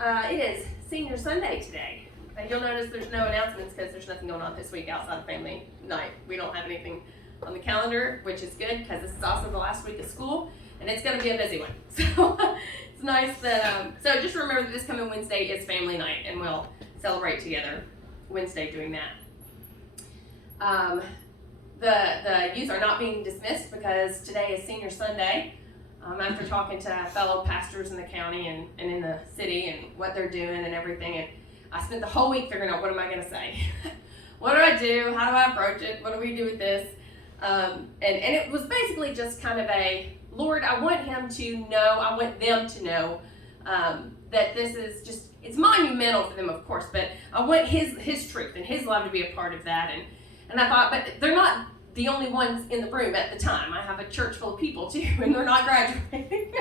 It is Senior Sunday today. You'll notice there's no announcements because there's nothing going on this week outside of family night. We don't have anything on the calendar, which is good because this is also the last week of school and it's going to be a busy one. So it's nice that, so just remember that this coming Wednesday is family night and we'll celebrate together Wednesday doing that. The youth are not being dismissed because today is Senior Sunday. After talking to fellow pastors in the county and in the city and what they're doing and everything, and I spent the whole week figuring out what am I going to say. What do I do? How do I approach it? What do we do with this? And it was basically just kind of a, Lord, I want them to know that this is just, it's monumental for them, of course, but I want his truth and his love to be a part of that. And I thought, but they're not the only ones in the room at the time. I have a church full of people too, and they're not graduating.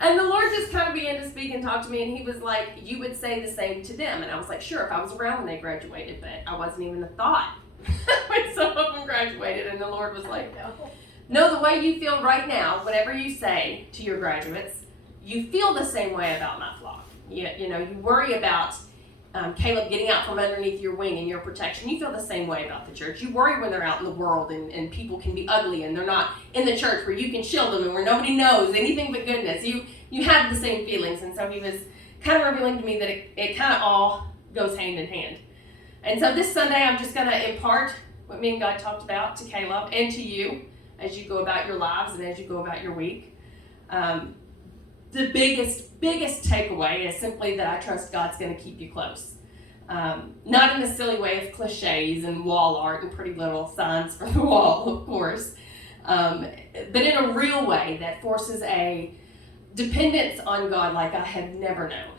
And the Lord just kind of began to speak and talk to me, and he was like, you would say the same to them. And I was like, sure, if I was around when they graduated, but I wasn't even a thought when some of them graduated. And the Lord was like, no, the way you feel right now, whatever you say to your graduates, you feel the same way about my flock. You worry about Caleb getting out from underneath your wing and your protection. You feel the same way about the church. You worry when they're out in the world and people can be ugly and they're not in the church where you can shield them and where nobody knows anything but goodness. You have the same feelings. And so he was kind of revealing to me that it kind of all goes hand in hand. And so this Sunday I'm just going to impart what me and God talked about to Caleb and to you as you go about your lives and as you go about your week. The biggest takeaway is simply that I trust God's going to keep you close. Not in a silly way of cliches and wall art and pretty little signs for the wall, of course, but in a real way that forces a dependence on God like I had never known.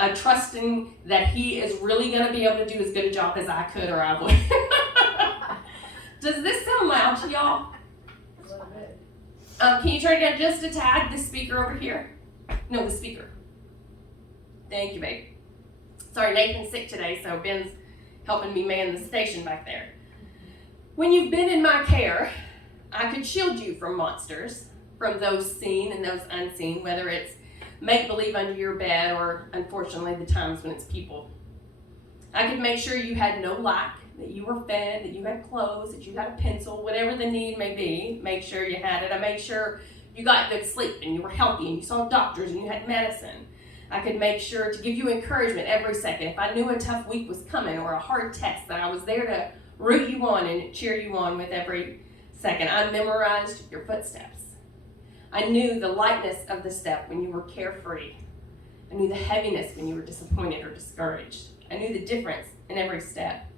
A trusting that he is really going to be able to do as good a job as I could or I would. Does this sound loud to y'all? A little bit. Can you turn it down just a tad, the speaker over here? No, the speaker. Thank you, babe. Sorry, Nathan's sick today, so Ben's helping me man the station back there. When you've been in my care, I could shield you from monsters, from those seen and those unseen, whether it's make-believe under your bed or, unfortunately, the times when it's people. I could make sure you had no lack, that you were fed, that you had clothes, that you had a pencil, whatever the need may be, make sure you had it. I made sure you got good sleep and you were healthy and you saw doctors and you had medicine. I could make sure to give you encouragement every second. If I knew a tough week was coming or a hard test, that I was there to root you on and cheer you on with every second. I memorized your footsteps. I knew the lightness of the step when you were carefree. I knew the heaviness when you were disappointed or discouraged. I knew the difference in every step.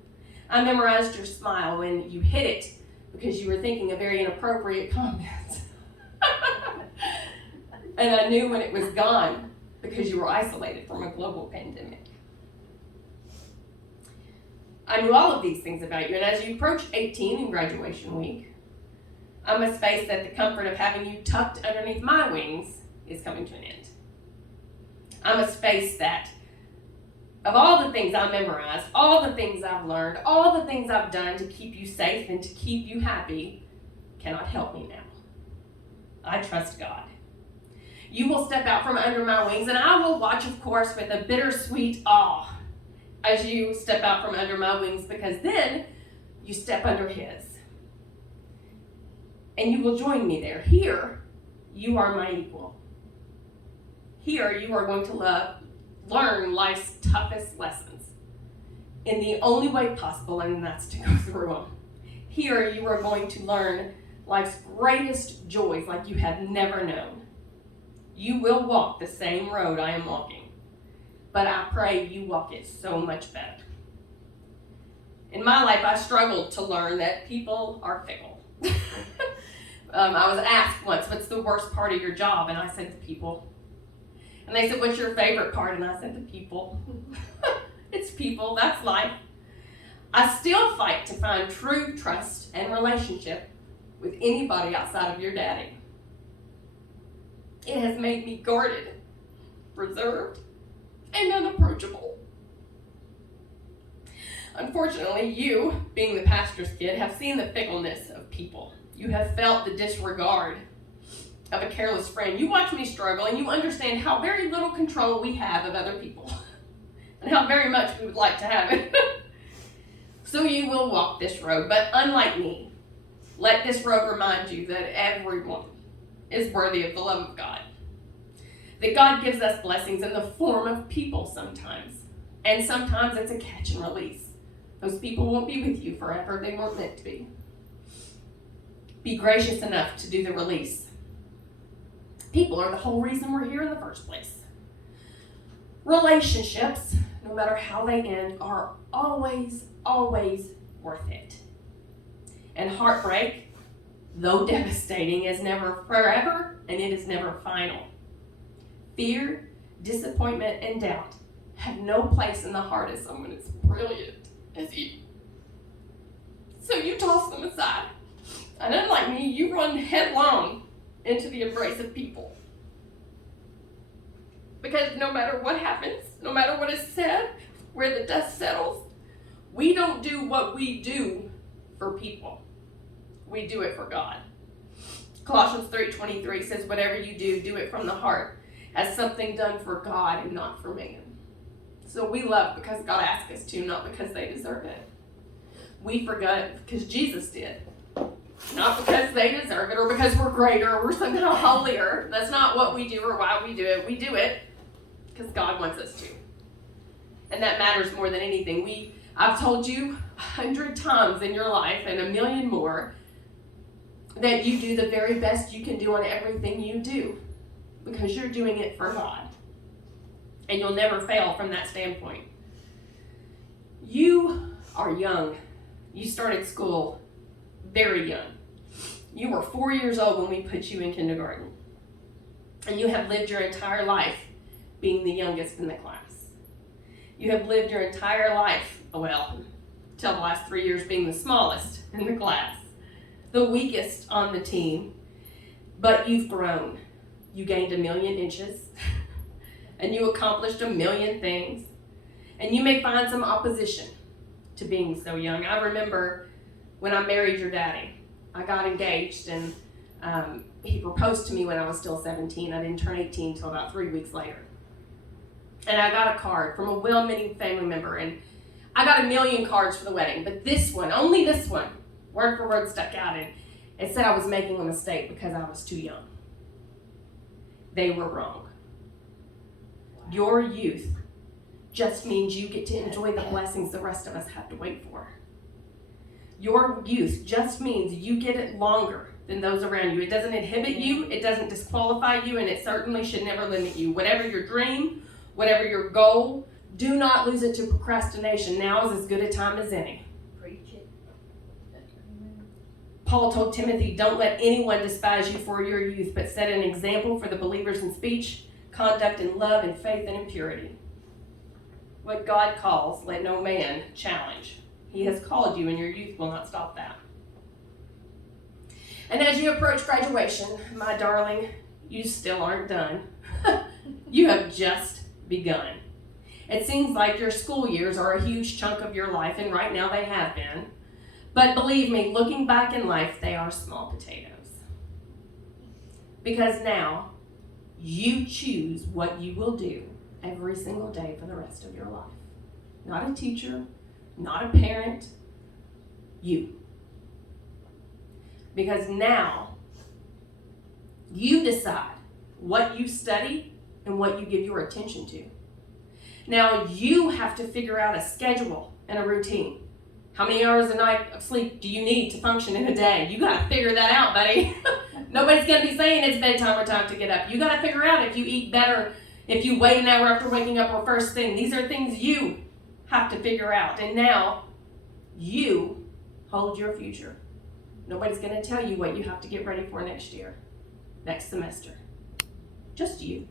I memorized your smile when you hid it because you were thinking a very inappropriate comment. And I knew when it was gone because you were isolated from a global pandemic. I knew all of these things about you, and as you approach 18 in graduation week, I must face that the comfort of having you tucked underneath my wings is coming to an end. I must face that of all the things I memorized, all the things I've learned, all the things I've done to keep you safe and to keep you happy cannot help me now. I trust God. You will step out from under my wings, and I will watch, of course, with a bittersweet awe as you step out from under my wings, because then you step under his. And you will join me there. Here, you are my equal. Here, you are going to learn life's toughest lessons in the only way possible, and that's to go through them. Here, you are going to learn life's greatest joys like you have never known. You will walk the same road I am walking, but I pray you walk it so much better. In my life, I struggled to learn that people are fickle. I was asked once, what's the worst part of your job? And I said, the people. And they said, what's your favorite part? And I said, the people. It's people, that's life. I still fight to find true trust and relationship with anybody outside of your daddy. It has made me guarded, reserved, and unapproachable. Unfortunately, you, being the pastor's kid, have seen the fickleness of people. You have felt the disregard of a careless friend. You watch me struggle and you understand how very little control we have of other people and how very much we would like to have it. So you will walk this road, but unlike me, let this road remind you that everyone is worthy of the love of God. That God gives us blessings in the form of people sometimes. And sometimes it's a catch and release. Those people won't be with you forever. They weren't meant to be. Be gracious enough to do the release. People are the whole reason we're here in the first place. Relationships, no matter how they end, are always worth it. And heartbreak, though devastating, is never forever, and it is never final. Fear, disappointment, and doubt have no place in the heart of someone as brilliant as you. So you toss them aside. And unlike me, you run headlong into the embrace of people. Because no matter what happens, no matter what is said, where the dust settles, we don't do what we do for people. We do it for God. Colossians 3:23 says, whatever you do, do it from the heart, as something done for God and not for man. So we love because God asked us to, not because they deserve it. We forget because Jesus did. Not because they deserve it or because we're greater or we're somehow holier. That's not what we do or why we do it. We do it because God wants us to. And that matters more than anything. I've told you 100 times in your life and a million more that you do the very best you can do on everything you do because you're doing it for God. And you'll never fail from that standpoint. You are young. You started school very young. You were 4 years old when we put you in kindergarten. And you have lived your entire life being the youngest in the class. You have lived your entire life, well, till the last 3 years being the smallest in the class, the weakest on the team, but you've grown. You gained 1 million inches, and you accomplished 1 million things, and you may find some opposition to being so young. I remember when I married your daddy, I got engaged, and he proposed to me when I was still 17. I didn't turn 18 until about 3 weeks later. And I got a card from a well-meaning family member, and I got 1 million cards for the wedding, but this one, only this one, word for word stuck out, and it said I was making a mistake because I was too young. They were wrong. Your youth just means you get to enjoy the blessings the rest of us have to wait for. Your youth just means you get it longer than those around you. It doesn't inhibit you, it doesn't disqualify you, and it certainly should never limit you. Whatever your dream, whatever your goal, do not lose it to procrastination. Now is as good a time as any. Preach it. Paul told Timothy, don't let anyone despise you for your youth, but set an example for the believers in speech, conduct, in love, and faith, and in purity. What God calls, let no man challenge. He has called you, and your youth will not stop that. And as you approach graduation, my darling, you still aren't done. You have just begun. It seems like your school years are a huge chunk of your life, and right now they have been. But believe me, looking back in life, they are small potatoes. Because now, you choose what you will do every single day for the rest of your life. Not a teacher, not a parent, you. Because now, you decide what you study and what you give your attention to. Now, you have to figure out a schedule and a routine. How many hours a night of sleep do you need to function in a day? You got to figure that out, buddy. Nobody's going to be saying it's bedtime or time to get up. You got to figure out if you eat better, if you wait an hour after waking up or first thing. These are things you have to figure out. And now, you hold your future. Nobody's going to tell you what you have to get ready for next year, next semester. Just you.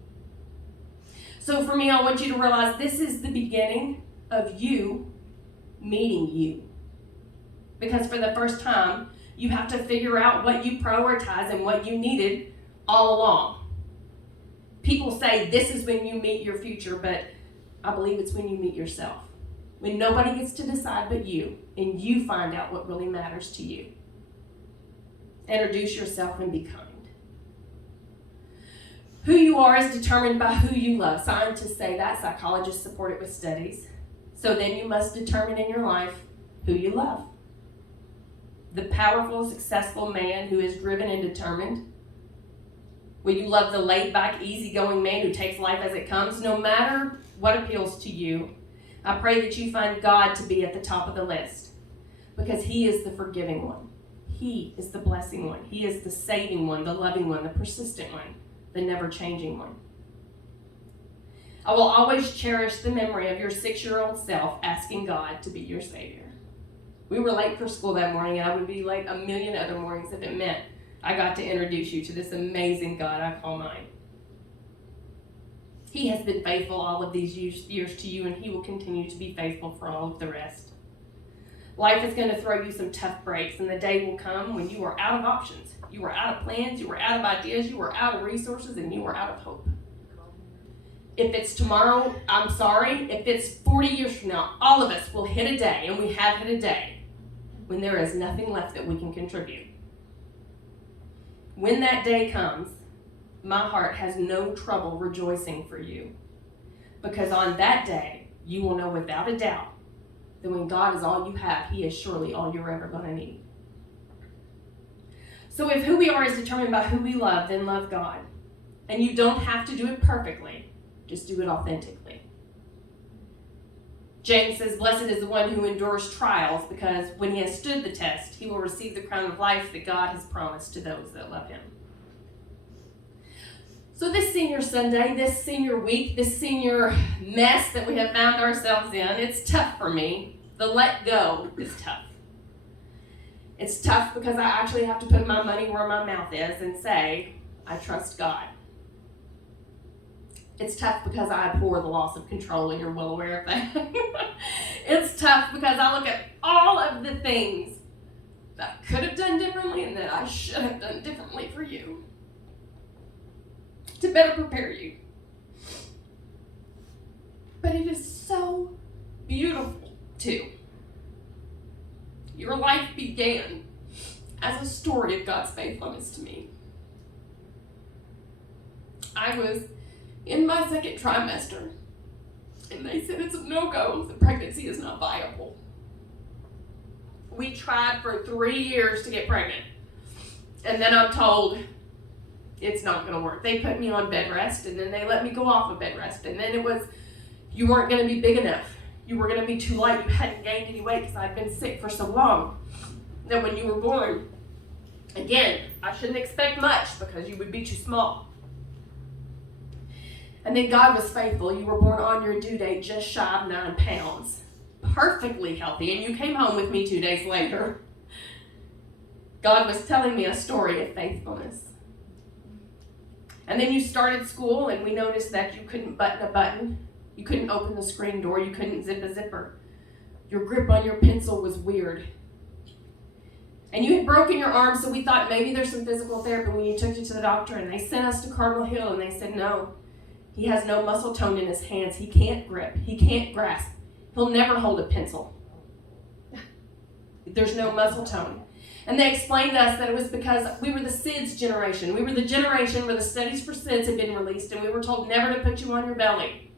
So for me, I want you to realize this is the beginning of you meeting you. Because for the first time, you have to figure out what you prioritize and what you needed all along. People say this is when you meet your future, but I believe it's when you meet yourself. When nobody gets to decide but you, and you find out what really matters to you. Introduce yourself and be kind. Who you are is determined by who you love. Scientists say that. Psychologists support it with studies. So then you must determine in your life who you love. The powerful, successful man who is driven and determined. Will you love the laid-back, easygoing man who takes life as it comes, no matter what appeals to you? I pray that you find God to be at the top of the list, because he is the forgiving one. He is the blessing one. He is the saving one, the loving one, the persistent one, the never-changing one. I will always cherish the memory of your 6-year-old self asking God to be your Savior. We were late for school that morning, and I would be late a million other mornings if it meant I got to introduce you to this amazing God I call mine. He has been faithful all of these years to you, and he will continue to be faithful for all of the rest. Life is going to throw you some tough breaks, and the day will come when you are out of options. You are out of plans, you are out of ideas, you are out of resources, and you are out of hope. If it's tomorrow, I'm sorry. If it's 40 years from now, all of us will hit a day, and we have hit a day, when there is nothing left that we can contribute. When that day comes, my heart has no trouble rejoicing for you. Because on that day, you will know without a doubt that when God is all you have, he is surely all you're ever going to need. So if who we are is determined by who we love, then love God. And you don't have to do it perfectly. Just do it authentically. James says, blessed is the one who endures trials, because when he has stood the test, he will receive the crown of life that God has promised to those that love him. So this senior Sunday, this senior week, this senior mess that we have found ourselves in, it's tough for me. The let go is tough. It's tough because I actually have to put my money where my mouth is and say, I trust God. It's tough because I abhor the loss of control, and you're well aware of that. It's tough because I look at all of the things that I could have done differently and that I should have done differently for you, to better prepare you. But it is so beautiful, too. Your life began as a story of God's faithfulness to me. I was in my second trimester, and they said it's a no-go. The pregnancy is not viable. We tried for 3 years to get pregnant, and then I'm told it's not going to work. They put me on bed rest, and then they let me go off of bed rest, and then it was, you weren't going to be big enough. You were going to be too light. You hadn't gained any weight because I'd been sick for so long that when you were born, again, I shouldn't expect much because you would be too small. And then God was faithful. You were born on your due date just shy of 9 pounds, perfectly healthy, and you came home with me 2 days later. God was telling me a story of faithfulness. And then you started school, and we noticed that you couldn't button a button. You couldn't open the screen door. You couldn't zip a zipper. Your grip on your pencil was weird. And you had broken your arm, so we thought maybe there's some physical therapy. When you took you to the doctor, and they sent us to Cardinal Hill, and they said, no, he has no muscle tone in his hands. He can't grip. He can't grasp. He'll never hold a pencil. There's no muscle tone. And they explained to us that it was because we were the SIDS generation. We were the generation where the studies for SIDS had been released, and we were told never to put you on your belly.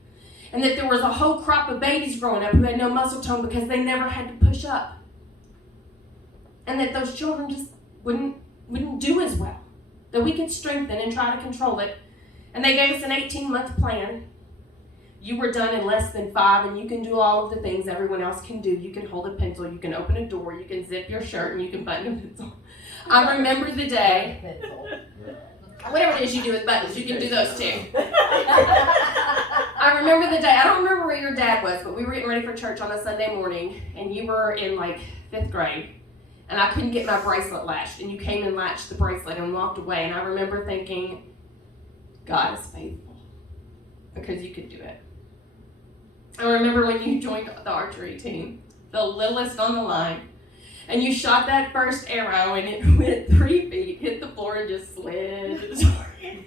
And that there was a whole crop of babies growing up who had no muscle tone because they never had to push up. And that those children just wouldn't do as well. That we could strengthen and try to control it. And they gave us an 18-month plan. You were done in less than 5, and you can do all of the things everyone else can do. You can hold a pencil, you can open a door, you can zip your shirt, and you can button a pencil. I remember the day. Whatever it is you do with buttons, you can do those too. I remember the day. I don't remember where your dad was, but we were getting ready for church on a Sunday morning, and you were in like 5th grade, and I couldn't get my bracelet latched, and you came and latched the bracelet and walked away, and I remember thinking, God is faithful, because you could do it. I remember when you joined the archery team, the littlest on the line, and you shot that first arrow, and it went 3 feet, hit the floor, and just slid to the target.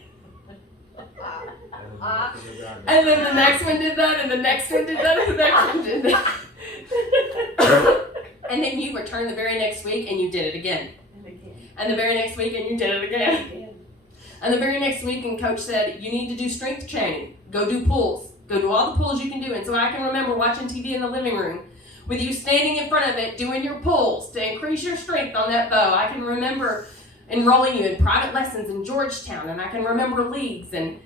And then the next one did that, and the next one did that, and the next one did that. And then you returned the very next week, and you did it again. And the very next week, and you did it again. And the very next week, and coach said, you need to do strength training. Go do pulls. Go do all the pulls you can do. And so I can remember watching TV in the living room with you standing in front of it doing your pulls to increase your strength on that bow. I can remember enrolling you in private lessons in Georgetown, and I can remember leagues, and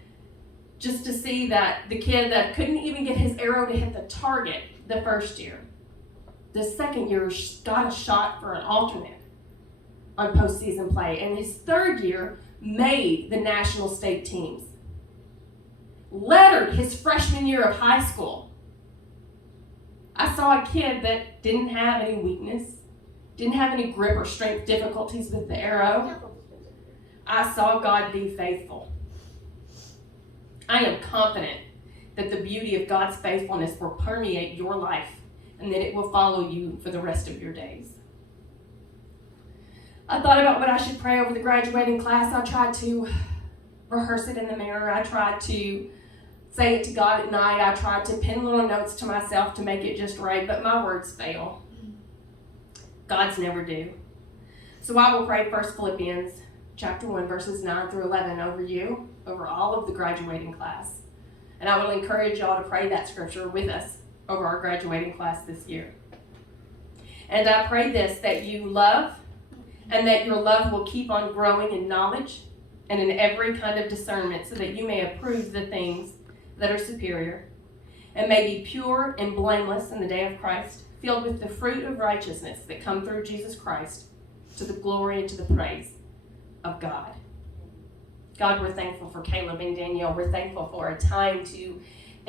just to see that the kid that couldn't even get his arrow to hit the target the first year, the second year got a shot for an alternate on postseason play, and his third year made the national state teams. Lettered his freshman year of high school. I saw a kid that didn't have any weakness, didn't have any grip or strength difficulties with the arrow. I saw God be faithful. I am confident that the beauty of God's faithfulness will permeate your life and that it will follow you for the rest of your days. I thought about what I should pray over the graduating class. I tried to rehearse it in the mirror. I tried to say it to God at night. I tried to pin little notes to myself to make it just right, but my words fail. God's never do. So I will pray first Philippians chapter 1, verses 9 through 11 over you, over all of the graduating class. And I will encourage y'all to pray that scripture with us over our graduating class this year. And I pray this, that you love, and that your love will keep on growing in knowledge and in every kind of discernment, so that you may approve the things that are superior, and may be pure and blameless in the day of Christ, filled with the fruit of righteousness that come through Jesus Christ, to the glory and to the praise of God. God, we're thankful for Caleb and Danielle. We're thankful for a time to